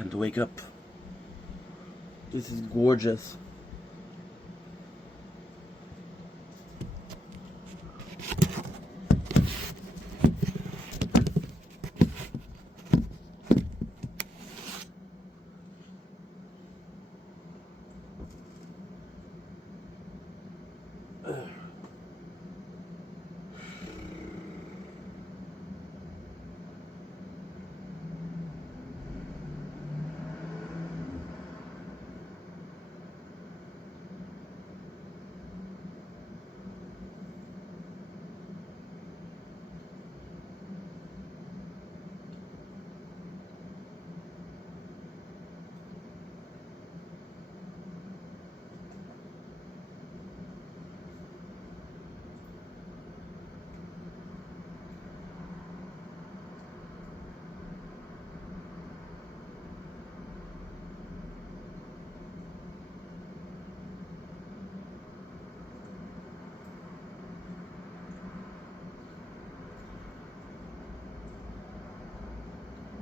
Time to wake up. This is gorgeous.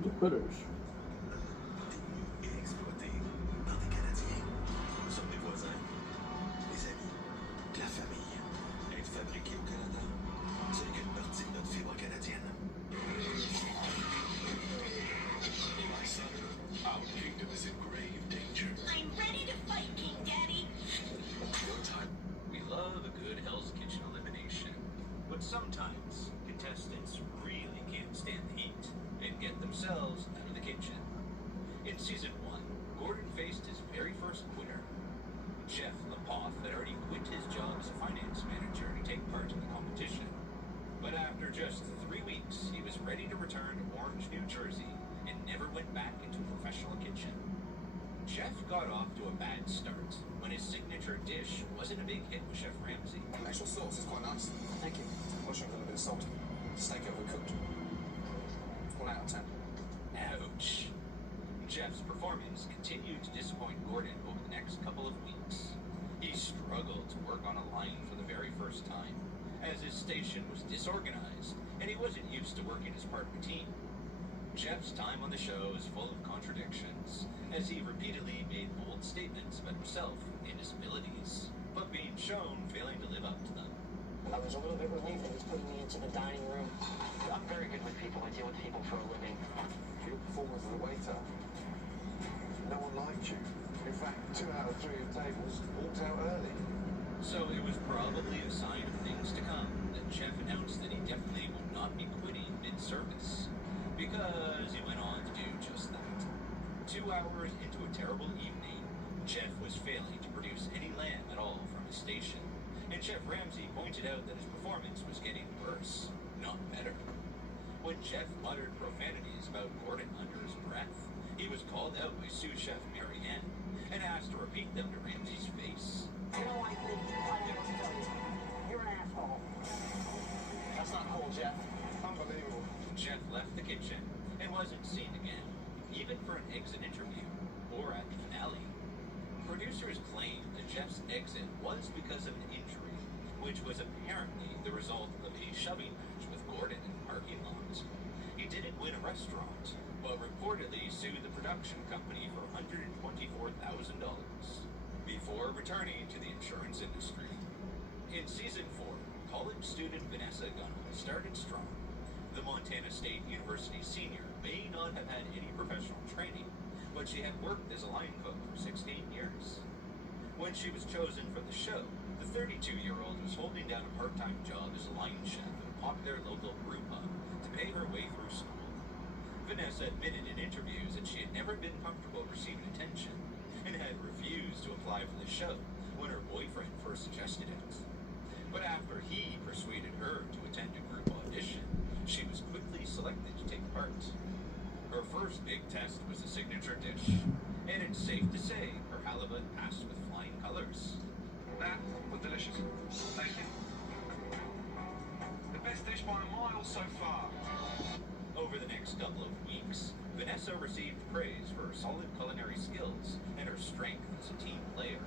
The Critters. Et exploité par des Canadiens. Nous sommes des voisins, des amis, de la famille. Être fabriqué au Canada, ce n'est qu'une partie de notre fibre canadienne. My son, our kingdom is in grave danger. I'm ready to fight, King Daddy. Your time. We love a good Hell's Kitchen elimination, but sometimes contestants really can't stand the heat and get themselves out of the kitchen. In season 1, Gordon faced his very first quitter. Chef Lepoff had already quit his job as a finance manager to take part in the competition. But after just 3 weeks, he was ready to return to Orange, New Jersey, and never went back into a professional kitchen. Chef got off to a bad start when his signature dish wasn't a big hit with Chef Ramsay. The actual sauce is quite nice. Thank you. Mushroom got a bit of salt. Steak overcooked. 1 out of 10. Ouch. Jeff's performance continued to disappoint Gordon over the next couple of weeks. He struggled to work on a line for the very first time, as his station was disorganized and he wasn't used to working as part of a team. Jeff's time on the show is full of contradictions, as he repeatedly made bold statements about himself and his abilities, but being shown failing to live up to them. I was a little bit relieved that he was putting me into the dining room. I'm very good with people. I deal with people for a living. Your performance as a waiter. No one liked you. In fact, 2 out of 3 of tables walked out early. So it was probably a sign of things to come that Jeff announced that he definitely would not be quitting mid-service, because he went on to do just that. 2 hours into a terrible evening, Jeff was failing to produce any lamb at all from his station, and Chef Ramsay pointed out that his performance was getting worse, not better. When Jeff muttered profanities about Gordon under his breath, he was called out by sous chef Marianne and asked to repeat them to Ramsay's face. You know, I think I know what to tell you. You're an asshole. That's not cool, Jeff. Unbelievable. Jeff left the kitchen and wasn't seen again, even for an exit interview or at the finale. Producers claimed that Jeff's exit was because of an injury, which was apparently the result of a shoving match with Gordon in the parking lot. He didn't win a restaurant, but reportedly sued the production company for $124,000 before returning to the insurance industry. In season 4, college student Vanessa Gunnell started strong. The Montana State University senior may not have had any professional training, but she had worked as a line cook for 16 years. When she was chosen for the show, the 32-year-old was holding down a part-time job as a line chef at a popular local brew pub to pay her way through school. Vanessa admitted in interviews that she had never been comfortable receiving attention and had refused to apply for the show when her boyfriend first suggested it. But after he persuaded her to attend a group audition, she was quickly selected to take part. Her first big test was the signature dish, and it's safe to say her halibut passed with flying colors. That was delicious. Thank you. The best dish by a mile so far. Over the next couple of weeks, Vanessa received praise for her solid culinary skills and her strength as a team player.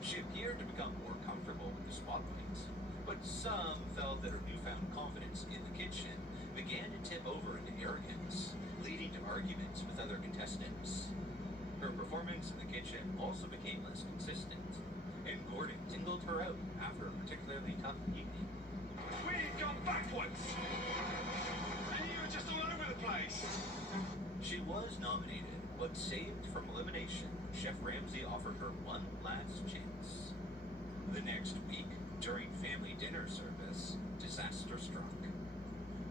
She appeared to become more comfortable with the spotlight, but some felt that her newfound confidence in the kitchen began to tip over into arrogance, leading to arguments with other contestants. performance in the kitchen also became less consistent, and Gordon singled her out after a particularly tough evening. We've gone backwards! And you were just all over the place! She was nominated, but saved from elimination when Chef Ramsay offered her one last chance. The next week, during family dinner service, disaster struck.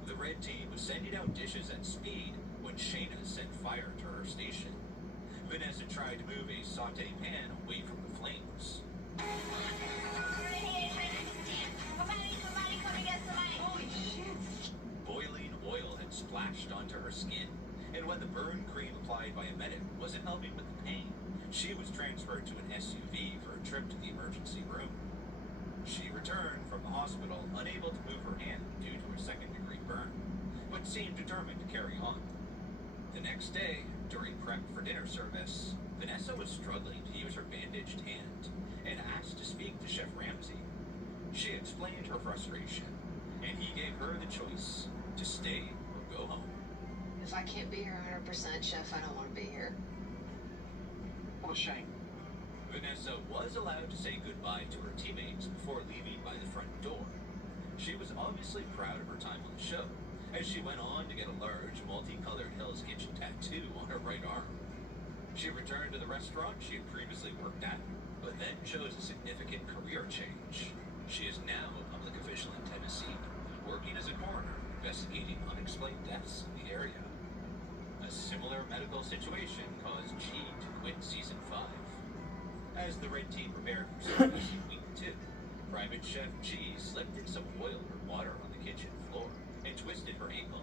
The red team was sending out dishes at speed when Shayna set fire to her station. Vanessa tried to move a sauté pan away from the flames. Boiling oil had splashed onto her skin, and when the burn cream applied by a medic wasn't helping with the pain, she was transferred to an SUV for a trip to the emergency room. She returned from the hospital unable to move her hand due to a second-degree burn, but seemed determined to carry on. The next day, during prep for dinner service, Vanessa was struggling to use her bandaged hand and asked to speak to Chef Ramsay. She explained her frustration, and he gave her the choice to stay or go home. If I can't be here 100%, Chef, I don't want to be here. What a shame. Vanessa was allowed to say goodbye to her teammates before leaving by the front door. She was obviously proud of her time on the show, as she went on to get a large, multicolored Hell's Kitchen tattoo on her right arm. She returned to the restaurant she had previously worked at, but then chose a significant career change. She is now a public official in Tennessee, working as a coroner, investigating unexplained deaths in the area. A similar medical situation caused G to quit season 5. As the red team prepared for service in week 2, Private Chef G slipped in some oil or water on the kitchen floor and twisted her ankle.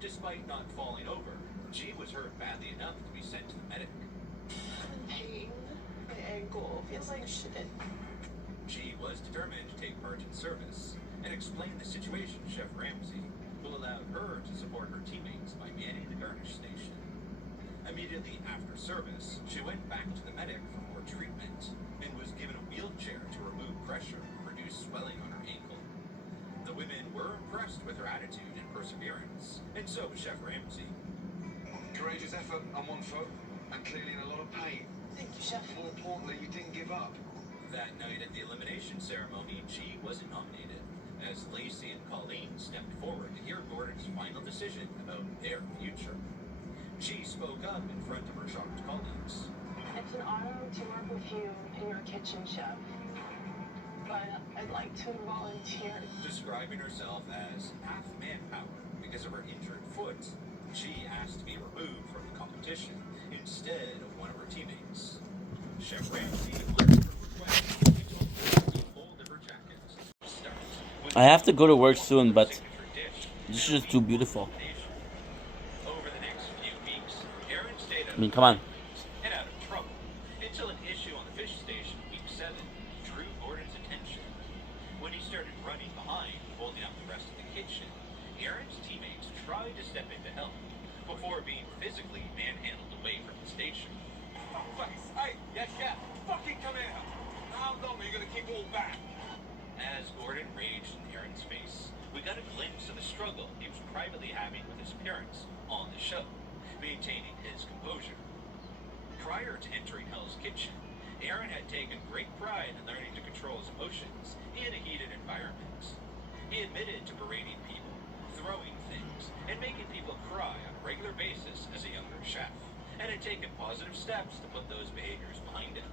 Despite not falling over, G was hurt badly enough to be sent to the medic. I'm in pain. My ankle feels like shit. G was determined to take part in service and explain the situation to Chef Ramsay, who allowed her to support her teammates by manning the garnish station. Immediately after service, she went back to the medic for more treatment and was given a wheelchair to remove pressure and reduce swelling on her ankle. The women were impressed with her attitude and perseverance, and so was Chef Ramsay. Courageous effort on one foot, and clearly in a lot of pain. Thank you, Chef. More importantly, you didn't give up. That night at the elimination ceremony, G wasn't nominated, as Lacey and Colleen stepped forward to hear Gordon's final decision about their future. G spoke up in front of her shocked colleagues. It's an honor to work with you in your kitchen, Chef. But I'd like to volunteer. Describing herself as half manpower because of her injured foot, G asked to be removed from the competition instead of one of her teammates. Chef Ramsay declined her request and told her to hold of her jacket. Start with I have to go to work soon, but signature dish. this is just too beautiful. Over the next few weeks, Aaron stayed out I mean, come on. and out of trouble until an issue on the fish station week 7 drew Gordon's attention. When he started running behind, holding up the rest of the kitchen, Aaron's teammates tried to step in to help before being physically manhandled away from the station. Hey, yes, Chef. Fucking come here. How long are you going to keep all back? As Gordon raged in Aaron's face, we got a glimpse of the struggle he was privately having with his parents on the show, maintaining his composure. Prior to entering Hell's Kitchen, Aaron had taken great pride in learning to control his emotions in a heated environment. He admitted to berating people, throwing things, and making people cry on a regular basis as a younger chef, and had taken positive steps to put those behaviors behind him.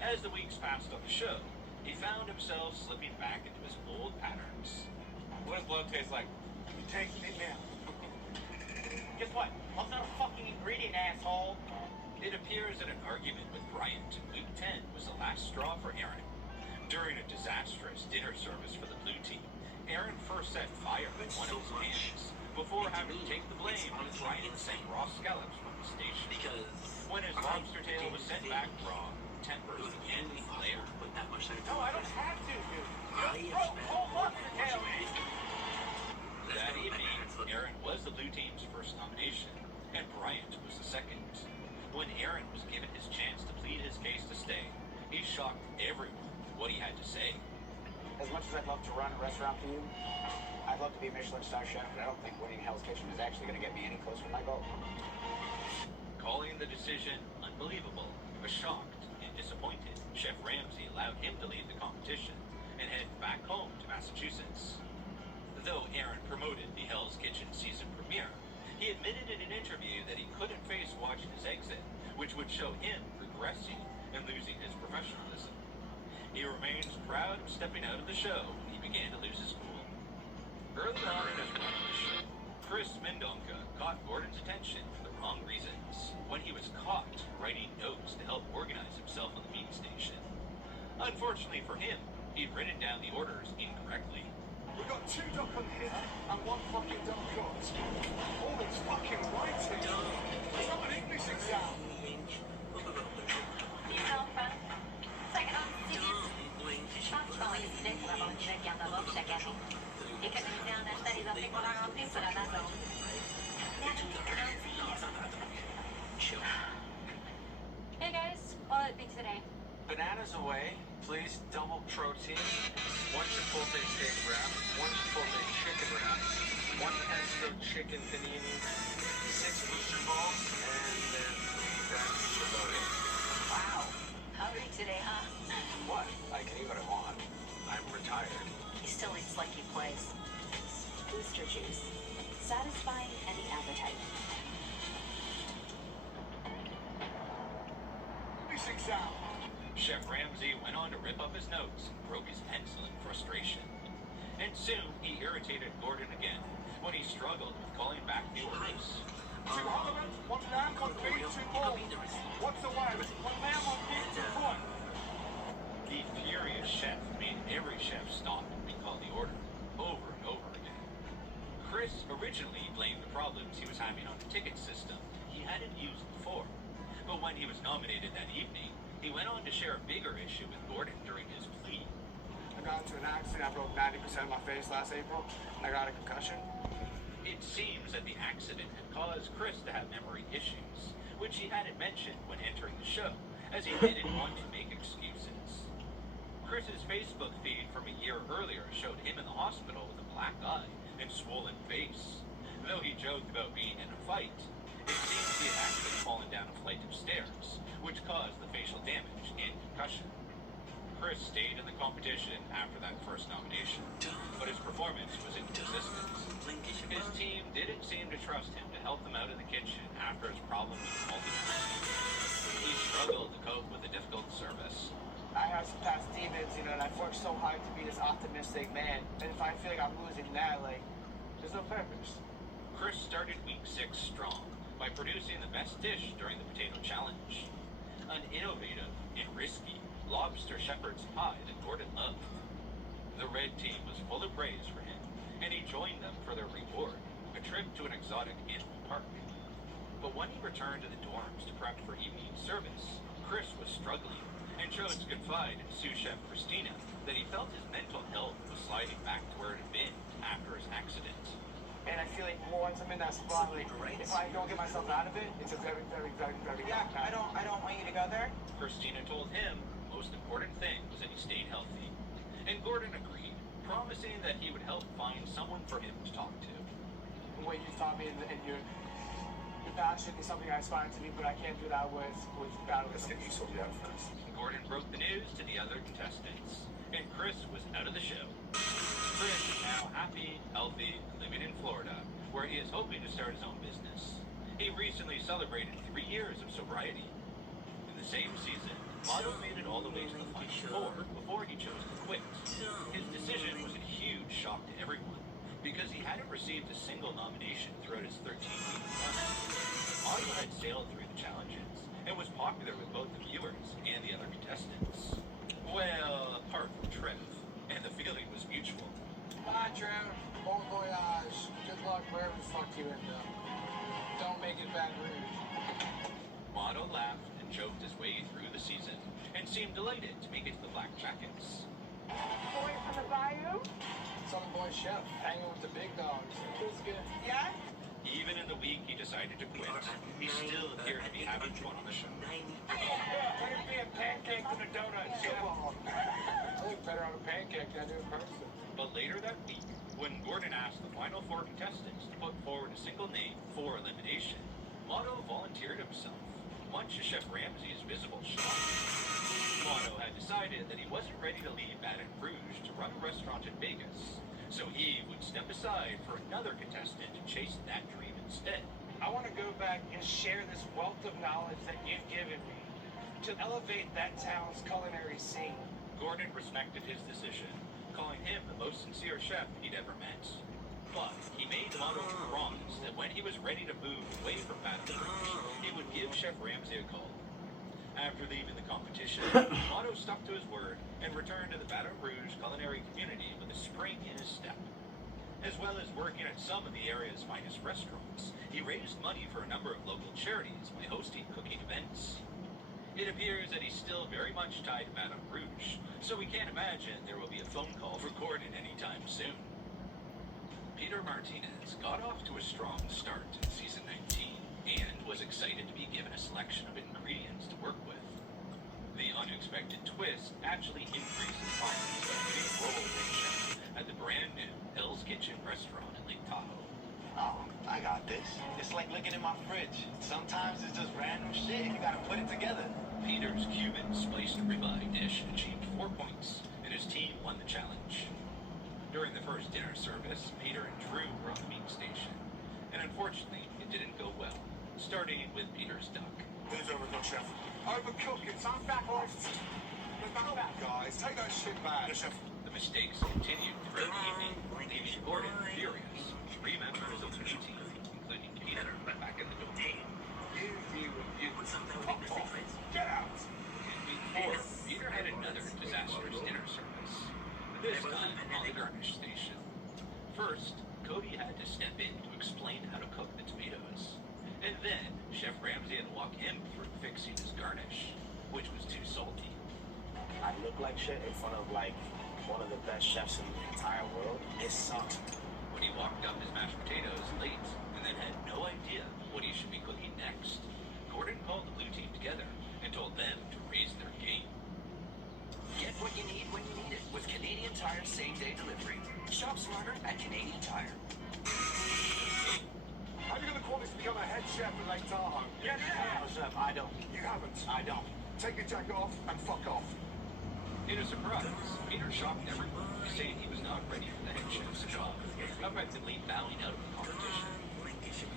As the weeks passed on the show, he found himself slipping back into his old patterns. What does blood taste like? You're tasting it now. Guess what? I'm not a fucking ingredient, asshole. It appears that an argument with Bryant in week 10 was the last straw for Aaron. During a disastrous dinner service for the blue team, Aaron first set fire to one of his pans before having to take the blame when Bryant sent raw scallops from the station. When his lobster tail was sent back raw, tempers began to flare. No, I don't have to, dude. You don't throw whole lobster tail, man. That evening, Aaron was the blue team's first nomination, and Bryant was the second. When Aaron was given his chance to plead his case to stay, he shocked everyone with what he had to say. As much as I'd love to run a restaurant for you, I'd love to be a Michelin star chef, but I don't think winning Hell's Kitchen is actually going to get me any closer to my goal. Calling the decision unbelievable, but shocked and disappointed, Chef Ramsay allowed him to leave the competition and head back home to Massachusetts. Though Aaron promoted the Hell's Kitchen season premiere, he admitted in an interview that he couldn't face watching his exit, which would show him regressing and losing his professionalism. He remains proud of stepping out of the show when he began to lose his cool. Early on in his run on the show, Chris Mendonca caught Gordon's attention for the wrong reasons when he was caught writing notes to help organize himself on the meat station. Unfortunately for him, he'd written down the orders incorrectly. We've got 2 duck on here and 1 fucking duck cut. All it's fucking writing. It's not an English exam. Hey guys, what'll it be today? Bananas away, please. Double protein. 1 chipotle steak wrap. 1 chipotle chicken wrap. 1 pesto chicken panini. 6 booster balls. And then that's about it. Wow, hungry today, huh? What? I can eat what I want. I'm retired. He still eats like he plays. Booster juice, satisfying any appetite. English exam. Chef Ramsay went on to rip up his notes and broke his pencil in frustration. And soon he irritated Gordon again when he struggled with calling back the orders. 2 elements, 1 lamb on beef, 2 balls. What's the way? 1 lamb on beef, 2 point. The furious chef made every chef stop and recall the order over and over again. Chris originally blamed the problems he was having on the ticket system he hadn't used before. But when he was nominated that evening, he went on to share a bigger issue with Gordon during his plea. I got into an accident. I broke 90% of my face last April. I got a concussion. It seems that the accident had caused Chris to have memory issues, which he hadn't mentioned when entering the show, as he didn't want to make excuses. Chris's Facebook feed from a year earlier showed him in the hospital with a black eye and swollen face. Though he joked about being in a fight, it seems he had actually fallen down a flight of stairs, which caused the facial damage and concussion. Chris stayed in the competition after that first nomination, but his performance was inconsistent. His team didn't seem to trust him to help them out in the kitchen after his problem with multitasking. He struggled to cope with the difficult service. I have some past demons, and I've worked so hard to be this optimistic man. And if I feel like I'm losing that, there's no purpose. Chris started week 6 strong by producing the best dish during the potato challenge. An innovative and risky lobster shepherd's pie that Gordon loved. The red team was full of praise for him, and he joined them for their reward, a trip to an exotic animal park. But when he returned to the dorms to prep for evening service, Chris was struggling and chose to confide in sous chef Christina that he felt his mental health was sliding back to where it had been after his accident. And I feel like once I'm in that spot, if I don't get myself out of it, it's a very, very, very, very bad I don't want you to go there. Christina told him the most important thing was that he stayed healthy. And Gordon agreed, promising that he would help find someone for him to talk to. What you taught me and your passion is something I aspire to be, but I can't do that with battle. Let's get you sorted out first. Gordon broke the news to the other contestants, and Chris was out of the show. Chris is now happy, healthy, living in Florida, where he is hoping to start his own business. He recently celebrated 3 years of sobriety. In the same season, Motto made it all the way to the Final 4 before he chose to quit. His decision was a huge shock to everyone, because he hadn't received a single nomination throughout his 13-week run. Motto had sailed through the challenges, and was popular with both the viewers and the other contestants. Well, apart from Trev, and the feeling was mutual. Bye, Trev. Bon voyage. Good luck wherever the fuck you end up. Don't make it Baton Rouge. Motto laughed and joked his way through the season, and seemed delighted to make it to the Black Jackets. Boy from the bayou? Southern Boy Chef, hanging with the big dogs. Feels good. Yeah? Even in the week he decided to quit, he still appeared to be having fun on the show. I could be a pancake than a donut, Chef. I look better on a pancake than I do in person. But later that week, when Gordon asked the final 4 contestants to put forward a single name for elimination, Motto volunteered himself. One much as Chef Ramsay's visible shock, Mono had decided that he wasn't ready to leave Baton Rouge to run a restaurant in Vegas, so he would step aside for another contestant to chase that dream instead. I want to go back and share this wealth of knowledge that you've given me to elevate that town's culinary scene. Gordon respected his decision, calling him the most sincere chef he'd ever met. But he made Mono promise that when he was ready to move away from Baton Rouge, he would give Chef Ramsay a call. After leaving the competition, Mono stuck to his word and returned to the Baton Rouge culinary community with a spring in his step. As well as working at some of the area's finest restaurants, he raised money for a number of local charities by hosting cooking events. It appears that he's still very much tied to Baton Rouge, so we can't imagine there will be a phone call for Gordon anytime soon. Peter Martinez got off to a strong start in season 19 and was excited to be given a selection of ingredients to work with. The unexpected twist actually increased his confidence by winning Global Head Chef at the brand new Hell's Kitchen restaurant in Lake Tahoe. Oh, I got this. It's like looking in my fridge. Sometimes it's just random shit and you gotta put it together. Peter's Cuban spiced ribeye dish achieved 4 points, and his team won the challenge. During the first dinner service, Peter and Drew were on the meat station, and unfortunately, it didn't go well, starting with Peter's duck. Who's overcooked, chef? Overcooked. It's on back off. It's back back. Guys, take that shit back. The mistakes continued throughout the evening, leaving Gordon furious. 3 members of the new team, including Peter, back in the door. You put something on the face. Get out! In week 4, Peter had another disastrous dinner service, this time on the garnish station. First, Cody had to step in to explain how to cook the tomatoes, and then Chef Ramsay had to walk him through fixing his garnish, which was too salty. I look like shit in front of like one of the best chefs in the entire world. It sucked. When he walked up his mashed potatoes late and then had no idea what he should be cooking next, Gordon called the blue team together and told them to raise their game. Get what you need when you need it with Canadian Tire same-day delivery. Shop smarter at Canadian Tire. How are you going to call this become a head chef in Lake Tahoe? Yeah. Chef, I don't. You haven't. I don't. Take your jacket off and fuck off. In a surprise, Peter shocked everyone by saying he was not ready for the head chef's job, effectively bowing out of the competition.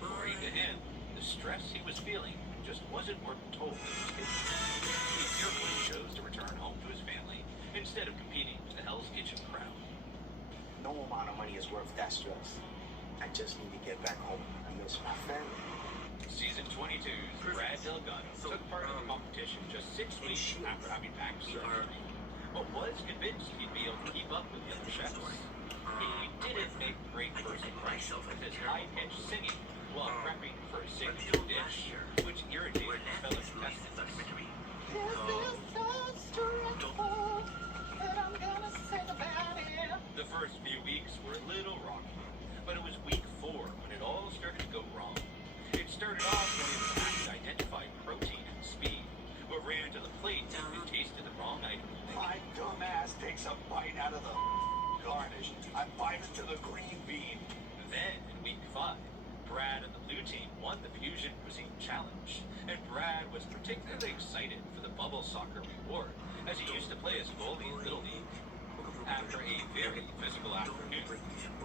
According to him, the stress he was feeling just wasn't worth the toll that he was taking. He fearfully chose to return home to his family instead of competing for the Hell's Kitchen crown. No amount of money is worth that stress. I just need to get back home. I miss my family. Season 22's Brad Delgado took part in the competition just 6 weeks after having back surgery, but was convinced he'd be able to keep up with the other chefs. He didn't make great first impressions with his high-pitched singing while prepping for a signature dish, which irritated his fellow contestants. The first few weeks were a little rocky, but it was week 4 when it all started to go wrong. It started off when he was asked to identify protein and speed, but ran to the plate and tasted the wrong item. My dumb ass takes a bite out of the garnish. I bite into the green bean. Then, in week 5, Brad and the blue team won the Fusion Cuisine Challenge, and Brad was particularly excited for the Bubble Soccer reward, as he used to play as goalie in Little League. After a very physical afternoon,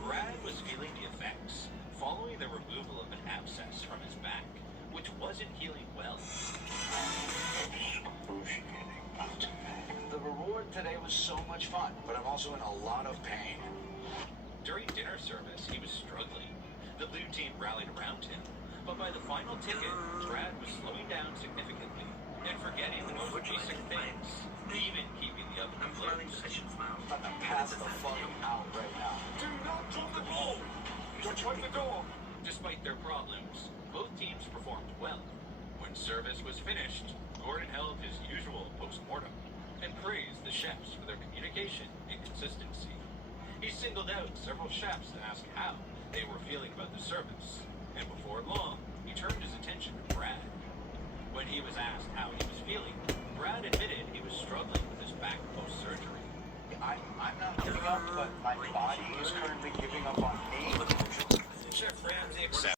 Brad was feeling the effects, following the removal of an abscess from his back, which wasn't healing well. The reward today was so much fun, but I'm also in a lot of pain. During dinner service, he was struggling. The blue team rallied around him, but by the final ticket, Brad was slowing down significantly and forgetting the most basic things, even keeping the oven closed. I'm gonna pass the fuck out right now. Do not drop the ball. Don't try the door. Despite their problems, both teams performed well. When service was finished, Gordon held his usual post-mortem and praised the chefs for their communication and consistency. He singled out several chefs to ask how they were feeling about the service, and before